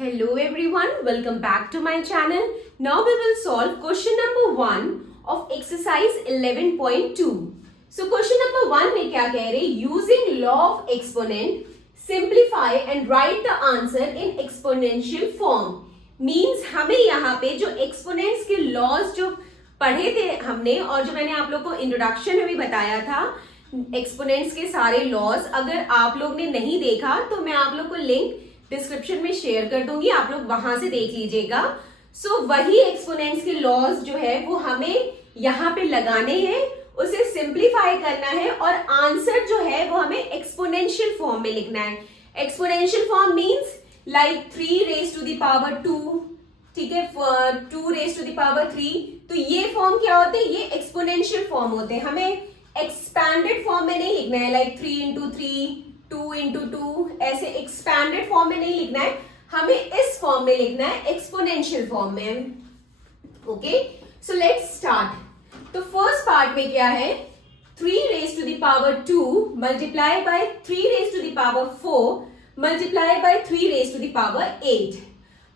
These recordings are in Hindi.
Hello everyone, welcome back to my channel. Now we will solve question number 1 of exercise 11.2. So question number 1 में क्या कह रहे हैं? Using law of exponent, simplify and write the answer in exponential form. Means हमें यहाँ पे जो exponents के laws जो पढ़े थे हमने और जो मैंने आप लोग को इंट्रोडक्शन में भी बताया था एक्सपोनेंट्स के सारे लॉज, अगर आप लोग ने नहीं देखा तो मैं आप लोग को लिंक डिस्क्रिप्शन में शेयर कर दूंगी, आप लोग वहां से देख लीजिएगा. सो वही एक्सपोनेंट्स के लॉज जो है वो हमें यहाँ पे लगाने हैं, उसे सिंप्लीफाई करना है और आंसर जो है वो हमें एक्सपोनेंशियल फॉर्म में लिखना है. Exponential form means like 3 raise to the power 2, ठीक है, 2 रेज टू द पावर 3. तो ये फॉर्म क्या होते हैं? ये एक्सपोनेंशियल फॉर्म होते हैं. हमें एक्सपैंडेड फॉर्म में नहीं लिखना है लाइक 3 इंटू 3, 2 इंटू 2, ऐसे एक्सपैंडेड फॉर्म में नहीं लिखना है, हमें इस फॉर्म में लिखना है, एक्सपोनेंशियल फॉर्म में. Okay, so let's start. तो फर्स्ट पार्ट में क्या है? 3 raise to the power 2 multiply by 3 raise to the power 4 multiply by 3 raise to the power 8.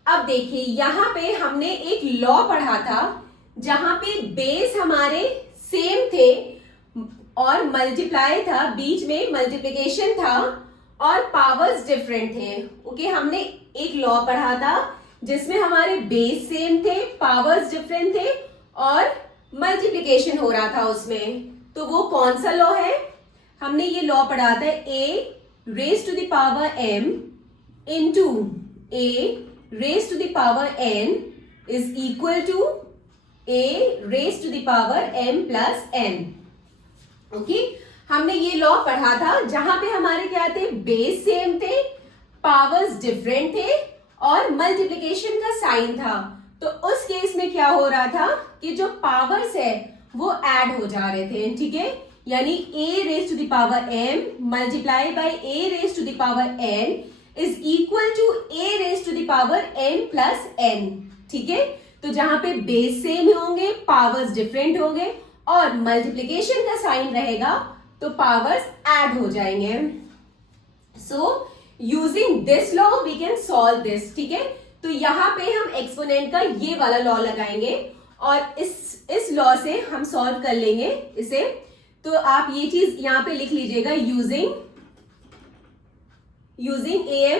अब देखिए यहां पे हमने एक लॉ पढ़ा था जहां पे बेस हमारे सेम थे और मल्टीप्लाई था, बीच में मल्टीप्लिकेशन था और पावर्स डिफरेंट थे. ओके, हमने एक लॉ पढ़ा था जिसमें हमारे बेस सेम थे, पावर्स डिफरेंट थे और मल्टीप्लिकेशन हो रहा था उसमें. तो वो कौन सा लॉ है? हमने ये लॉ पढ़ा था a raise to the power m into a raise to the power n is equal to a raise to the power m plus n. Okay, हमने ये लॉ पढ़ा था जहां पे हमारे क्या थे? बेस सेम थे, पावर्स डिफरेंट थे और मल्टीप्लिकेशन का साइन था. तो उस केस में क्या हो रहा था कि जो पावर्स है वो ऐड हो जा रहे थे, ठीक है, यानी a raise to the power m multiply by a raise to the power n is equal to a raise to the power m plus n. ठीक है, तो जहां पे बेस सेम होंगे, पावर्स डिफरेंट होंगे और मल्टीप्लिकेशन का साइन रहेगा तो पावर्स ऐड हो जाएंगे. So using this law we can solve this. ठीक है, तो यहां पे हम एक्सपोनेंट का ये वाला लॉ लगाएंगे और इस लॉ से हम सॉल्व कर लेंगे इसे. तो आप ये चीज यहां पे लिख लीजिएगा, using am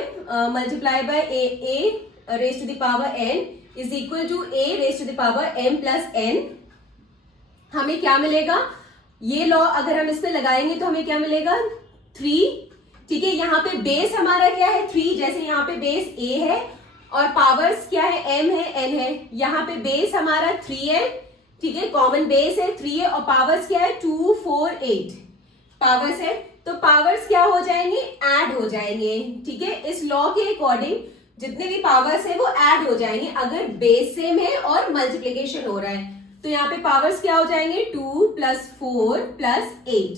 multiply by a raise to the power n is equal to a raise to the power m plus n. हमें क्या मिलेगा? ये लॉ अगर हम इसमें लगाएंगे तो हमें क्या मिलेगा? 3. ठीक है, यहाँ पे बेस हमारा क्या है? 3. जैसे यहाँ पे बेस a है और पावर्स क्या है? m है, n है. यहाँ पे बेस हमारा 3 है, ठीक है, कॉमन बेस है 3 है और पावर्स क्या है? 2, 4, 8 पावर्स है. तो पावर्स क्या हो जाएंगे? ऐड हो जाएंगे. ठीक है, इस लॉ के अकॉर्डिंग जितने भी पावर्स है वो ऐड हो जाएंगे अगर बेस सेम है और मल्टीप्लिकेशन हो रहा है. तो यहाँ पे पावर्स क्या हो जाएंगे? 2 प्लस 4 प्लस 8.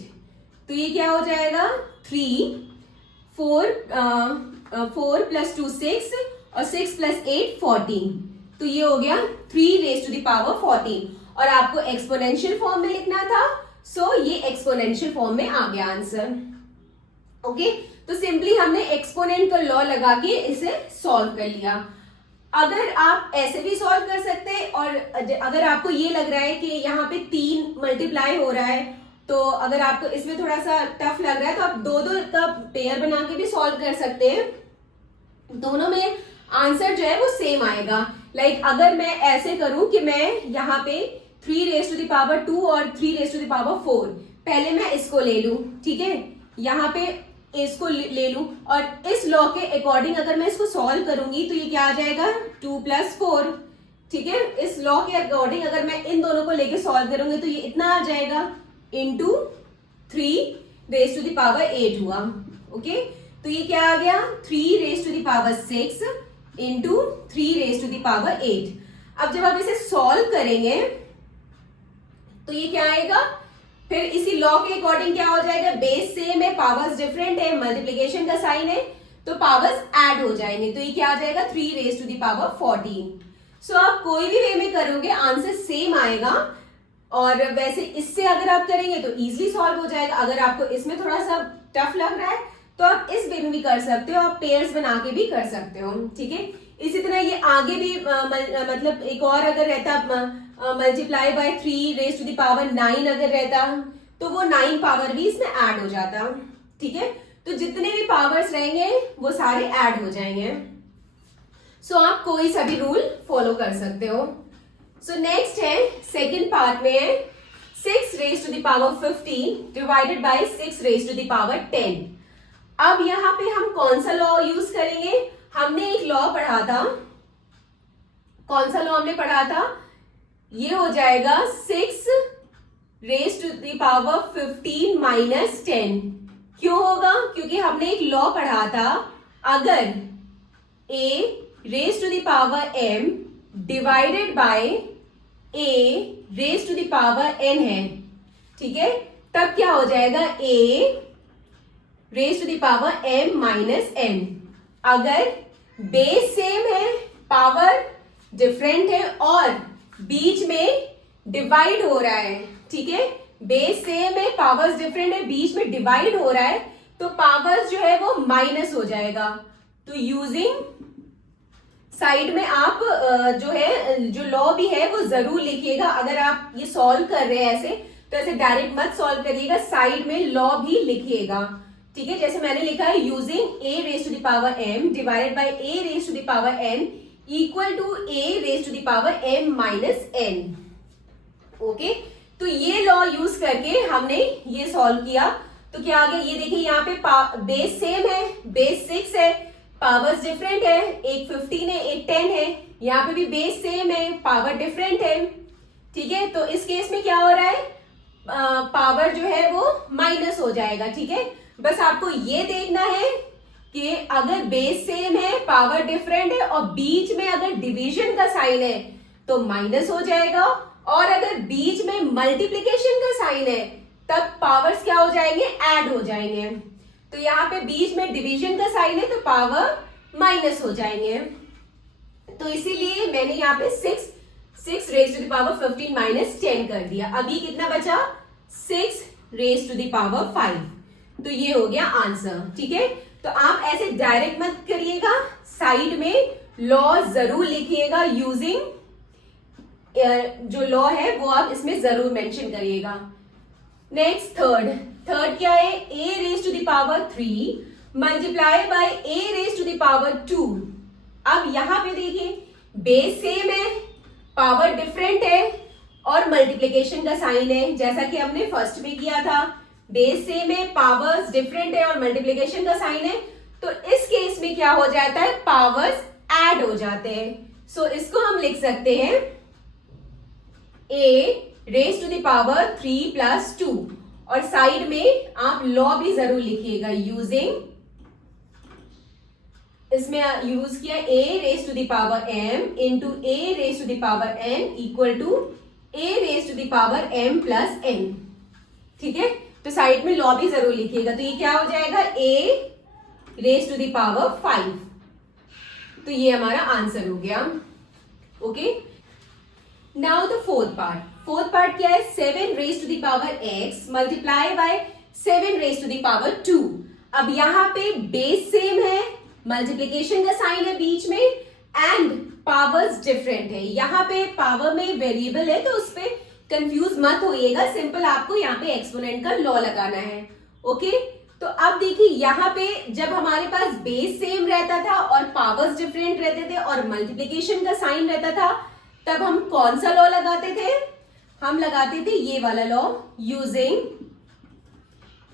तो ये क्या हो जाएगा? 3, 4 प्लस 2 6 और 6 प्लस 8 14. तो ये हो गया 3 रेज टू द पावर 14 और आपको एक्सपोनेंशियल फॉर्म में लिखना था. सो ये एक्सपोनेंशियल फॉर्म में आ गया आंसर. ओके, तो सिंपली हमने एक्सपोनेंट का लॉ लगा के इसे सॉल्व कर लिया. अगर आप ऐसे भी सॉल्व कर सकते हैं और अगर आपको ये लग रहा है कि यहाँ पे 3 मल्टीप्लाई हो रहा है तो अगर आपको इसमें थोड़ा सा टफ लग रहा है तो आप 2-2 का पेयर बना के भी सॉल्व कर सकते हैं. दोनों में आंसर जो है वो सेम आएगा. लाइक अगर मैं ऐसे करूं कि मैं यहाँ पे 3 रेज टू द पावर 2 और 3 रेज टू द पावर 4, पहले मैं इसको ले लूं, ठीक है, यहाँ पे इसको ले लूं और इस लॉ के अकॉर्डिंग अगर मैं इसको सॉल्व करूंगी तो ये क्या आ जाएगा? 2 प्लस 4. ठीक है, इस लॉ के अकॉर्डिंग अगर मैं इन दोनों को लेके सॉल्व करूंगी तो ये इतना आ जाएगा into 3 raise to the power 8 हुआ. ओके, तो ये क्या आ गया? 3 raise to the power 6 into 3 raise to the power 8. अब जब आप इसे सॉल्व करेंगे तो ये क्या आएगा? फिर इसी लॉ के अकॉर्डिंग क्या हो जाएगा? बेस सेम है, पावर्स डिफरेंट है, मल्टीप्लिकेशन का साइन है तो पावर्स ऐड हो जाएंगे. तो ये क्या आ जाएगा? 3 रेज टू द पावर 14. सो आप कोई भी वे में करोगे आंसर सेम आएगा और वैसे इससे अगर आप करेंगे तो इजीली सॉल्व हो जाएगा. अगर आपको इसमें थोड़ा सा टफ लग रहा है तो आप इस वे में भी कर सकते हो, आप पेयर्स बना के भी कर सकते हो, ठीक है। इसी तरह ये आगे भी मतलब एक और अगर रहता multiply by 3 raise to the power 9 अगर रहता तो वो 9 पावर भी इसमें ऐड हो जाता, ठीक है। तो जितने भी पावर्स रहेंगे वो सारे ऐड हो जाएंगे। सो आप कोई सा भी रूल फॉलो कर सकते हो। सो नेक्स्ट है सेकेंड पार्ट में है 6 raise to the power 15 divided by 6 raise to the power 10। अब यहां पे हम कौन सा लॉ यूज करेंगे? हमने एक लॉ पढ़ा था, कौन सा लॉ हमने पढ़ा था? ये हो जाएगा 6 raise to the power 15 minus 10। क्यों होगा? क्योंकि हमने एक लॉ पढ़ा था, अगर a raise to the power m divided by a raise to the power n है, ठीक है, तब क्या हो जाएगा? a raise to the power m minus n। अगर बेस सेम है, पावर डिफरेंट है और बीच में डिवाइड हो रहा है, ठीक है, बेस सेम है, पावर्स डिफरेंट है, बीच में डिवाइड हो रहा है, तो पावर्स जो है वो माइनस हो जाएगा। तो यूजिंग साइड में आप जो है जो लॉ भी है वो जरूर लिखिएगा। अगर आप ये सॉल्व कर रहे हैं ऐसे तो ऐसे डायरेक्ट मत सॉल्व करिएगा, साइड में लॉ भी लिखिएगा, ठीक है। जैसे मैंने लिखा है using a raise to the power m divided by a raise to the power n equal to a raise to the power m minus n। Okay, तो ये लॉ यूज करके हमने ये सॉल्व किया। तो क्या आ गया? ये देखिए यहाँ पे बेस सेम है, बेस 6 है, पावर्स डिफरेंट है, एक 15 है एक 10 है, यहाँ पे भी बेस सेम है, पावर डिफरेंट है, ठीक है। तो इस केस में क्या हो रहा है? पावर जो है वो माइनस हो जाएगा, ठीक है। बस आपको ये देखना है कि अगर बेस सेम है, पावर डिफरेंट है और बीच में अगर डिवीजन का साइन है तो माइनस हो जाएगा, और अगर बीच में मल्टीप्लिकेशन का साइन है तब पावर्स क्या हो जाएंगे? ऐड हो जाएंगे। तो यहाँ पे बीच में डिवीजन का साइन है तो पावर माइनस हो जाएंगे। तो इसीलिए मैंने यहाँ पे 6 raise to the power 15 minus 10 कर दिया। अभी कितना बचा? 6 रेज टू द पावर 5। तो ये हो गया आंसर, ठीक है। तो आप ऐसे डायरेक्ट मत करिएगा, साइड में लॉ जरूर लिखिएगा, यूजिंग जो लॉ है वो आप इसमें जरूर मेंशन करिएगा। नेक्स्ट थर्ड क्या है? a raise to the power 3 multiply by a raise to the power 2। अब यहां पे देखिए बेस सेम है, पावर डिफरेंट है और मल्टीप्लिकेशन का साइन है, जैसा कि हमने फर्स्ट में किया था। बेस सेम है, पावर्स डिफरेंट है और मल्टीप्लिकेशन का साइन है, तो इस केस में क्या हो जाता है? पावर्स ऐड हो जाते हैं। सो इसको हम लिख सकते हैं a raise to the power 3 plus 2, और साइड में आप लॉ भी जरूर लिखिएगा, यूजिंग इसमें यूज किया a raise to the power m into a raise to the power n equal to a raise to the power m plus n, ठीक है। तो साइड में लॉ भी जरूर लिखिएगा। तो ये क्या हो जाएगा? a raise to the power 5। तो ये हमारा आंसर हो गया। Okay, now the fourth part क्या है? 7 raise to the power x multiply by 7 raise to the power 2। अब यहाँ पे बेस सेम है, मल्टीप्लिकेशन का साइन है बीच में, एंड पावर्स डिफरेंट है। यहाँ पे पावर में वेरिएबल है तो उस पे कंफ्यूज मत होइएगा, सिंपल आपको यहाँ पे एक्सपोनेंट का लॉ लगाना है। ओके, तो अब देखिए यहाँ पे जब हमारे पास बेस सेम रहता था और पावर्स डिफरेंट रहते थे और मल्टीप्लिकेशन का साइन रहता था, तब हम कौन सा लॉ लगाते थे? हम लगाते थे ये वाला लॉ, यूजिंग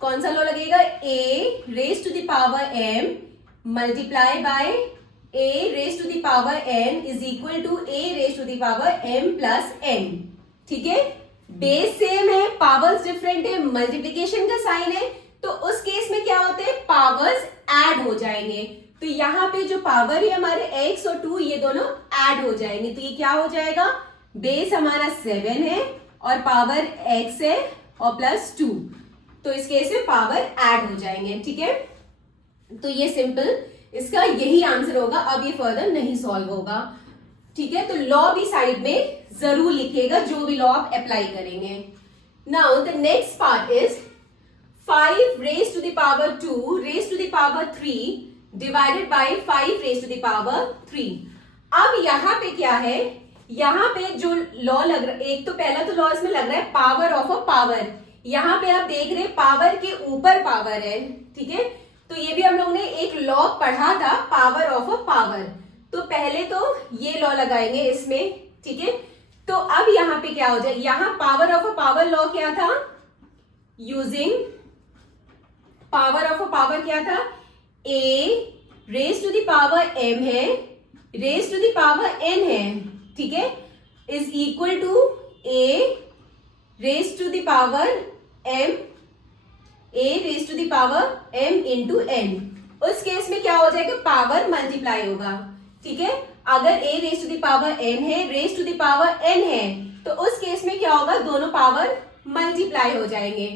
कौन सा लॉ लगेगा? a raise to the power m multiply by a raise to the power n is equal to a raise to the power m plus n, ठीक है। बेस सेम है, पावर्स डिफरेंट है, मल्टीप्लिकेशन का साइन है, तो उस केस में क्या होते हैं? पावर्स ऐड हो जाएंगे। तो यहाँ पे जो पावर है हमारे x और 2 ये दोनों ऐड हो जाएंगे। तो ये क्या हो जाएगा? बेस हमारा 7 है और पावर x है और प्लस 2, तो इस केस में पावर ऐड हो जाएंगे, ठीक है। तो ये सिंपल इसका यही आंसर होगा। अब ये फर्दर नहीं सॉल्व होगा, ठीक है। तो लॉ भी साइड में जरूर लिखिएगा, जो भी लॉ आप अप्लाई करेंगे। Now the next part is 5 raise to the power 2 raise to the power 3 divided by 5 raise to the power 3। अब यहाँ पे क्या है, यहाँ पे जो लॉ लग रहा है, एक तो पहला तो लॉ इसमें लग रहा है पावर ऑफ अ पावर। यहाँ पे आप देख रहे हैं पावर के ऊपर पावर है, ठीक है। तो ये भी हम लोगों ने एक लॉ पढ़ा था, पावर ऑफ अ पावर। तो पहले तो ये लॉ लगाएंगे इसमें, ठीक है। तो अब यहाँ पे क्या हो जाए, यहाँ power of a power law क्या था, using power of a power क्या था, a raise to the power m है, raise to the power n है, ठीक है, is equal to a raise to the power m, a raise to the power m into n। उस केस में क्या हो जाएगा, पावर मल्टीप्लाई होगा, ठीक है। अगर a raise to the power n है, raise to the power n है, तो उस केस में क्या होगा, दोनों पावर मल्टीप्लाई हो जाएंगे।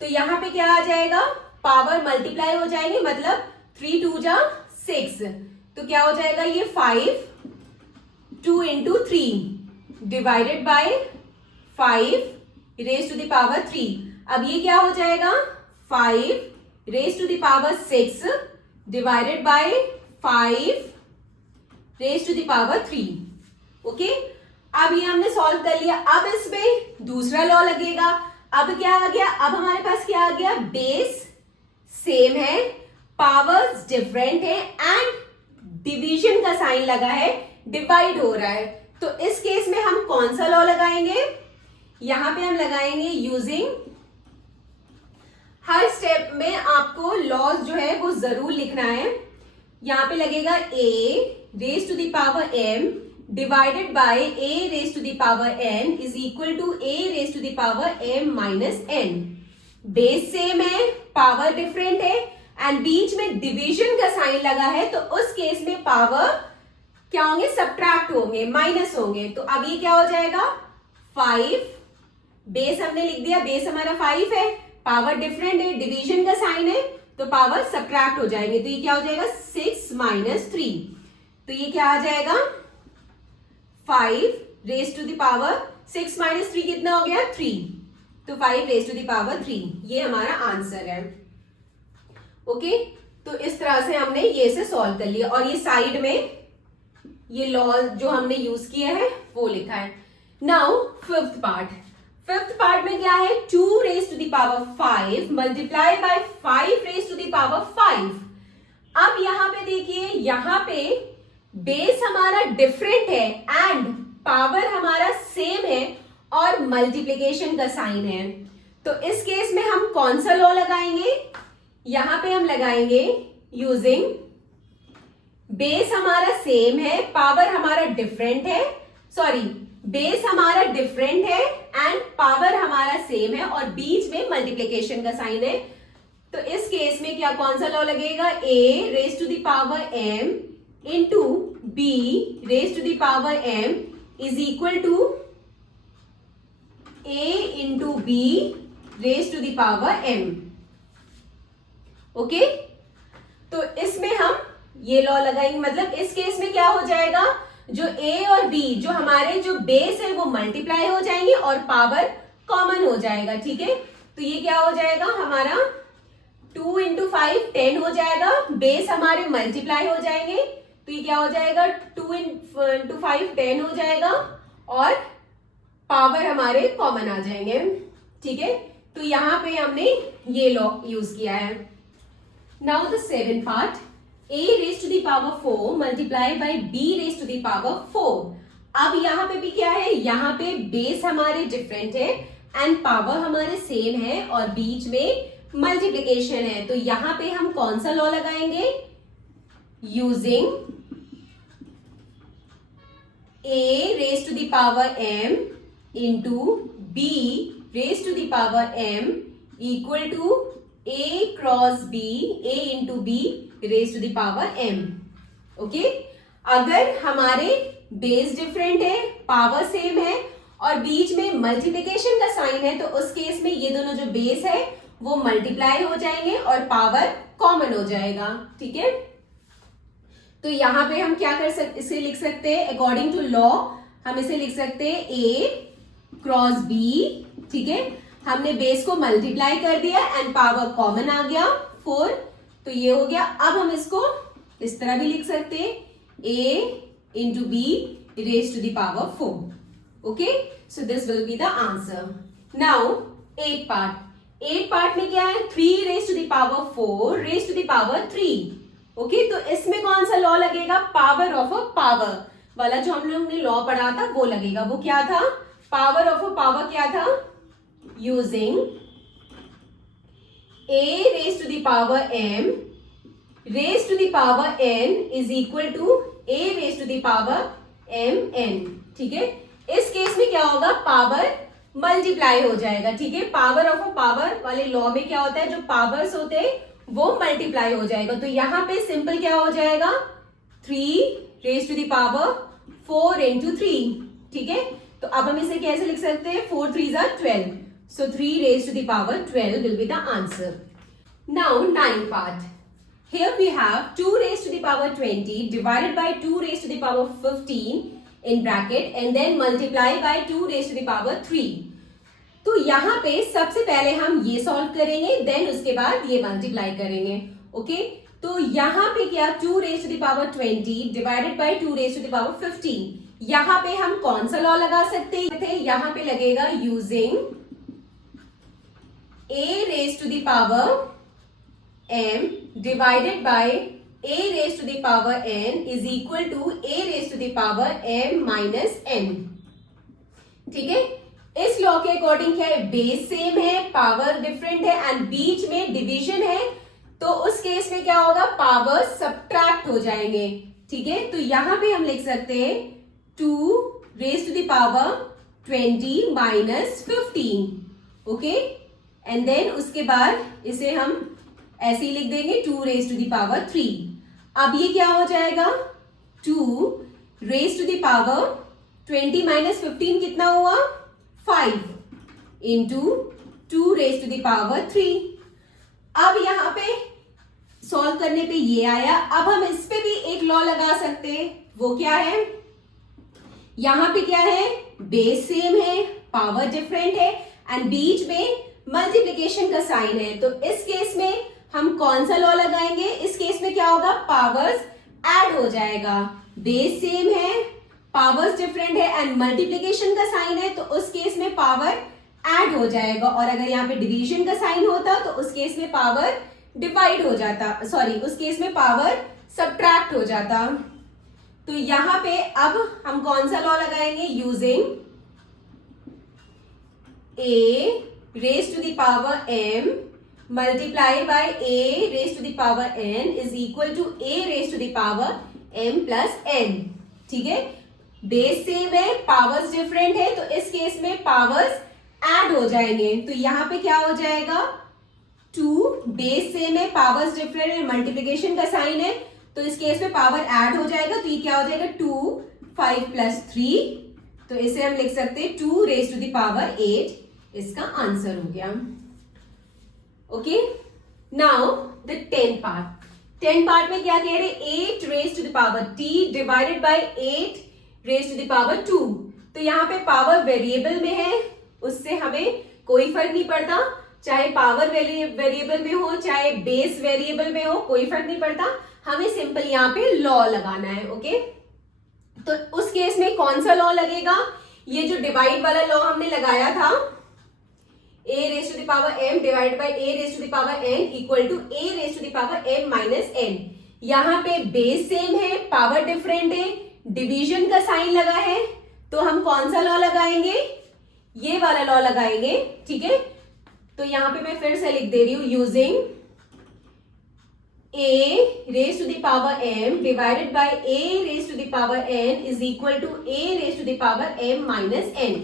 तो यहाँ पे क्या आ जाएगा, पावर मल्टीप्लाई हो जाएंगे, मतलब 3 2 जा 6। तो क्या हो जाएगा, ये 5 2 into 3 divided by 5 raise to the power 3। अब ये क्या हो जाएगा, 5 raise to the power 6 divided by 5 raise to the power 3। Okay, अब ये हमने सॉल्व कर लिया। अब इसमें दूसरा लॉ लगेगा। अब क्या आ गया, अब हमारे पास क्या आ गया, बेस सेम है, पावर्स डिफरेंट है एंड डिवीजन का साइन लगा है, डिवाइड हो रहा है। तो इस केस में हम कौन सा लॉ लगाएंगे, यहां पे हम लगाएंगे यूजिंग, हर स्टेप में आपको लॉज जो है वो जरूर लिखना है। यहां पे लगेगा a raise to the power m divided by a raise to the power n is equal to a raise to the power m minus n। Base same है, पावर डिफरेंट है एंड बीच में डिवीजन का साइन लगा है, तो उस केस में पावर क्या होंगे, सब्ट्रैक्ट होंगे, माइनस होंगे। तो अब ये क्या हो जाएगा, 5, बेस हमने लिख दिया, बेस हमारा 5 है, पावर डिफरेंट है, डिवीजन का साइन है, तो पावर सब्ट्रैक्ट हो जाएंगे। तो ये क्या हो जाएगा, 6 माइनस 3। तो ये क्या आ जाएगा, 5 raise to the power 6 minus 3 कितना हो गया, 3। तो 5 रेज टू द पावर 3, ये हमारा आंसर है। ओके, तो इस तरह से हमने ये से सॉल्व कर लिया और ये साइड में ये लॉ जो हमने यूज किया है वो लिखा है। नाउ फिफ्थ पार्ट में क्या है, 2 raise to the power 5 multiply by 5 raise to the power 5। अब यहां पे देखिए, यहां पे बेस हमारा डिफरेंट है एंड पावर हमारा सेम है और मल्टीप्लीकेशन का साइन है। तो इस केस में हम कौन सा लॉ लगाएंगे, यहां पे हम लगाएंगे यूजिंग, बेस हमारा सेम है, पावर हमारा डिफरेंट है, सॉरी बेस हमारा डिफरेंट है एंड पावर हमारा सेम है और बीच में मल्टीप्लीकेशन का साइन है। तो इस केस में क्या, कौन सा लॉ लगेगा, a raise to the power m into b raise to the power m is equal to a into b raise to the power m। Okay, तो इसमें हम ये लॉ लगाएंगे, मतलब इस केस में क्या हो जाएगा, जो a और b जो हमारे जो बेस है वो मल्टीप्लाई हो जाएंगे और पावर कॉमन हो जाएगा, ठीक है। तो ये क्या हो जाएगा हमारा, 2 इंटू 5 10 हो जाएगा, बेस हमारे मल्टीप्लाई हो जाएंगे, तो ये क्या हो जाएगा, 2 इंटू 5 10 हो जाएगा और पावर हमारे कॉमन आ जाएंगे, ठीक है। तो यहां पे हमने ये लॉ यूज किया है। Now the seventh part, a raise to the power 4 multiply by b raise to the power 4। अब यहाँ पे भी क्या है, यहाँ पे बेस हमारे डिफरेंट है एंड पावर हमारे सेम है और बीच में मल्टीप्लीकेशन है। तो यहाँ पे हम कौन सा लॉ लगाएंगे, using a raise to the power m into b raise to the power m equal to a cross b, a into b raise to the power m। Okay, अगर हमारे बेस डिफरेंट है, पावर सेम है और बीच में मल्टीप्लीकेशन का साइन है, तो उस केस में ये दोनों जो बेस है वो मल्टीप्लाई हो जाएंगे और पावर कॉमन हो जाएगा, ठीक है। तो यहां पे हम क्या कर सकते, इसे लिख सकते हैं अकॉर्डिंग टू लॉ, हम इसे लिख सकते हैं a क्रॉस b, ठीक है। हमने बेस को मल्टीप्लाई कर दिया एंड पावर कॉमन आ गया 4, तो ये हो गया। अब हम इसको इस तरह भी लिख सकते हैं, a into b raised to the power 4. Okay, so this will be the answer. Now 8 part में क्या है, 3 raised to the power 4 raised to the power 3. Okay, तो इसमें कौन सा लॉ लगेगा, पावर ऑफ अ पावर वाला जो हम लोग ने लॉ पढ़ा था वो लगेगा। वो क्या था, पावर ऑफ अ पावर क्या था, using a raised to the power m raised to the power n is equal to a raised to the power mn. ठीक है, इस केस में क्या होगा, पावर मल्टीप्लाई हो जाएगा। ठीक है, पावर ऑफ अ पावर वाले लॉ में क्या होता है, जो पावर्स होते हैं वो मल्टीप्लाई हो जाएगा। तो यहां पे सिंपल क्या हो जाएगा, 3 raise to the power 4 into 3। ठीक है, तो अब हम इसे कैसे लिख सकते हैं, 4 3s are 12, so 3 raised to the power 12 will be the answer. Now 9 part. Here we have 2 raised to the power 20 divided by 2 raised to the power 15 in bracket and then multiply by 2 raised to the power 3. तो यहाँ पे सबसे पहले हम ये सॉल्व करेंगे, देन उसके बाद ये मल्टीप्लाई करेंगे। ओके, तो यहाँ पे क्या, 2 raise to the power 20 divided by 2 raise to the power 15, यहाँ पे हम कौन सा लॉ लगा सकते थे, यहाँ पे लगेगा using a raise to the power m divided by a raise to the power n is equal to a raise to the power m minus n। ठीक है, इस लॉ के अकॉर्डिंग क्या है, बेस सेम है, पावर डिफरेंट है एंड बीच में डिवीजन है, तो उस केस में क्या होगा, पावर सब्ट्रैक्ट हो जाएंगे। ठीक है, तो यहां पे हम लिख सकते हैं 2 raise to the power 20 minus 15। Okay, and then उसके बाद इसे हम ऐसे ही लिख देंगे 2 रेज टू द पावर 3। अब ये क्या हो जाएगा, 2 raise to the power 20 minus 15 कितना हुआ, 5 into 2 raised to the power 3। अब यहां पे सॉल्व करने पे ये आया। अब हम इस पे भी एक लॉ लगा सकते हैं, वो क्या है, यहां पे क्या है, बेस सेम है, पावर डिफरेंट है एंड बीच में मल्टीप्लिकेशन का साइन है। तो इस केस में हम कौन सा लॉ लगाएंगे, इस केस में क्या होगा, पावर्स ऐड हो जाएगा, बेस सेम है, पावर्स डिफरेंट है एंड मल्टीप्लिकेशन का साइन है, तो उस केस में पावर ऐड हो जाएगा। और अगर यहाँ पे डिवीजन का साइन होता तो उस केस में पावर डिवाइड हो जाता, सॉरी उस केस में पावर सब्ट्रैक्ट हो जाता। तो यहाँ पे अब हम कौन सा लॉ लगाएंगे, using a raise to the power m multiply by a raise to the power n is equal to a raise to the power m plus n। ठीक है, बेस सेम है, पावर्स डिफरेंट है, तो इस केस में पावर्स ऐड हो जाएंगे। तो यहां पे क्या हो जाएगा, 2 बेस सेम है, पावर्स डिफरेंट है, मल्टीप्लिकेशन का साइन है, तो इस केस में पावर ऐड हो जाएगा। तो ये क्या हो जाएगा, 2 5 प्लस 3, तो इसे हम लिख सकते हैं 2 रेज टू द पावर 8, इसका आंसर हो गया। Okay, now the 10 part. 10 part में क्या कह रहे हैं, 8 raise to the power t divided by 8 raise to the power 2। तो यहाँ पे पावर वेरिएबल में है, उससे हमें कोई फर्क नहीं पड़ता, चाहे पावर वेरिएबल में हो चाहे बेस वेरिएबल में हो, कोई फर्क नहीं पड़ता, हमें सिंपल यहाँ पे लॉ लगाना है। ओके, तो उस केस में कौन सा लॉ लगेगा, ये जो डिवाइड वाला लॉ हमने लगाया था, a raise to the power m divide by a raise to the power n equal to a raise to the power m minus n। यहाँ पे बेस सेम है, पावर डिफरेंट है, डिवीजन का साइन लगा है, तो हम कौन सा लॉ लगाएंगे, ये वाला लॉ लगाएंगे। ठीक है, तो यहां पे मैं फिर से लिख दे रही हूं, using a raise to the power m divided by a raise to the power n is equal to a raise to the power m minus n।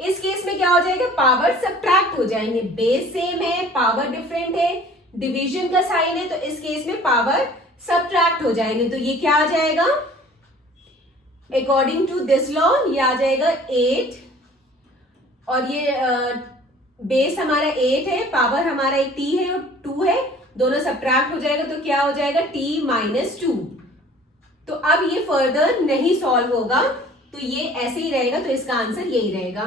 इस केस में क्या हो जाएगा, पावर सब्ट्रैक्ट हो जाएंगे, बेस सेम है, पावर डिफरेंट है, डिवीजन का साइन है, तो इस केस में पावर सब्ट्रैक्ट हो जाएंगे। तो ये क्या आ जाएगा, अकॉर्डिंग टू दिस लॉ ये आ जाएगा 8 और ये बेस हमारा 8 है, पावर हमारा एक t है और 2 है, दोनों सब्ट्रैक्ट हो जाएगा, तो क्या हो जाएगा t माइनस 2। तो अब ये फर्दर नहीं सॉल्व होगा, तो ये ऐसे ही रहेगा, तो इसका आंसर यही रहेगा।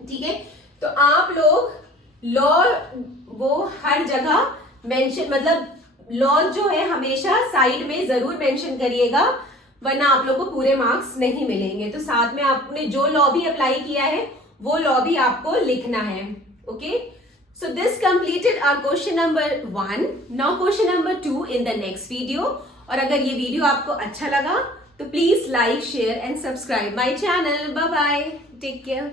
ठीक है, तो आप लोग लॉ वो हर जगह मेंशन, मतलब लॉ जो है हमेशा साइड में जरूर मेंशन करिएगा, वरना आप लोग को पूरे मार्क्स नहीं मिलेंगे। तो साथ में आपने जो लॉ भी अप्लाई किया है वो लॉ भी आपको लिखना है। Okay, so this completed our question number 1। Now question number 2 in the next video. और अगर ये वीडियो आपको अच्छा लगा तो please like, share and subscribe my channel. Bye bye, take care.